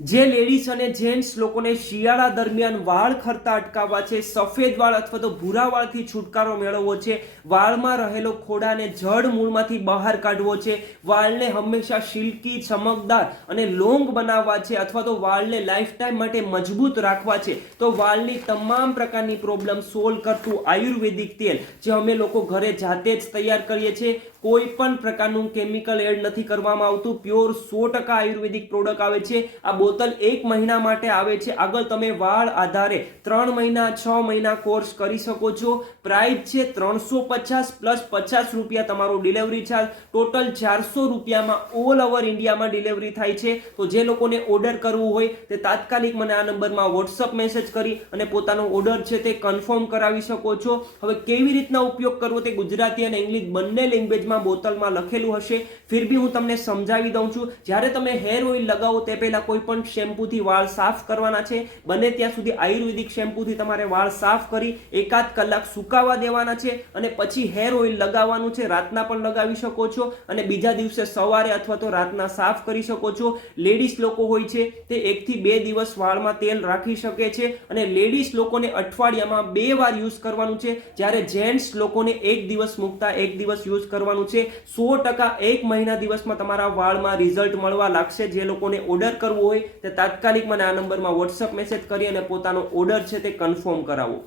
જે લેડીઝ અને જેન્ટ્સ લોકોને શિયાળા દરમિયાન વાળ ખરતા અટકાવવા છે, સફેદ વાળ અથવા તો ભૂરા વાળથી છુટકારો મેળવવો છે, વાળમાં રહેલો ખોડાને જડ મૂળમાંથી બહાર કાઢવો છે, વાળને હંમેશા સિલ્કી, ચમકદાર અને લોંગ બનાવવા છે અથવા તો વાળને લાઈફ ટાઈમ માટે મજબૂત રાખવા છે, તો વાળની તમામ પ્રકારની પ્રોબ્લેમ સોલ્વ કરતું આયુર્વેદિક તેલ જે અમે લોકો ઘરે જાતે જ તૈયાર કરીએ છીએ, કોઈ પણ પ્રકારનું કેમિકલ એડ નથી કરવામાં આવતું, પ્યોર 100% આયુર્વેદિક પ્રોડક્ટ આવે છે। આ બોતલ 1 મહિના માટે આવે છે। આગળ તમે વાળ આધારે 3 મહિના 6 મહિના કોર્સ કરી શકો છો। પ્રાઇસ છે 350 પ્લસ 50 રૂપિયા તમારો ડિલિવરી ચાર્જ, ટોટલ 400 રૂપિયામાં ઓલ ઓવર ઇન્ડિયામાં ડિલિવરી થાય છે। તો જે લોકોને ઓર્ડર કરવું હોય તે તાત્કાલિક મને આ નંબરમાં વોટ્સઅપ મેસેજ કરી અને પોતાનો ઓર્ડર છે તે કન્ફર્મ કરાવી શકો છો। હવે કેવી રીતના ઉપયોગ કરવો તે ગુજરાતી અને ઇંગ્લિશ બંને લેંગ્વેજમાં બોટલમાં લખેલું હશે, ફિર બી હું તમને સમજાવી દઉં છું। જ્યારે તમે હેર ઓઇલ લગાવો તે પહેલા કોઈ પણ શેમ્પૂથી વાળ સાફ કરવાના છે, બને ત્યાં સુધી આયુર્વેદિક શેમ્પૂથી તમારે વાળ સાફ કરી 1-8 કલાક સુકાવા દેવાના છે અને પછી હેર ઓઇલ લગાવવાનું છે। રાતના પણ લગાવી શકો છો અને બીજા દિવસે સવારે અથવા તો રાતના સાફ કરી શકો છો। લેડીઝ લોકો હોય છે તે 1 થી 2 દિવસ વાળમાં તેલ રાખી શકે છે અને લેડીઝ લોકોને અઠવાડિયામાં 2 વાર યુઝ કરવાનું છે, જ્યારે જેન્ટ્સ લોકોને 1 દિવસ મૂકતા 1 દિવસ યુઝ કરવાનું છે। 100% 1 મહિના દિવસમાં તમારા વાળમાં રિઝલ્ટ મળવા લાગશે। જે લોકોને ઓર્ડર કરવો હોય તે તાત્કાલિક મને આ નંબરમાં વોટ્સઅપ મેસેજ કરી અને પોતાનો ઓર્ડર છે તે કન્ફર્મ કરાવો।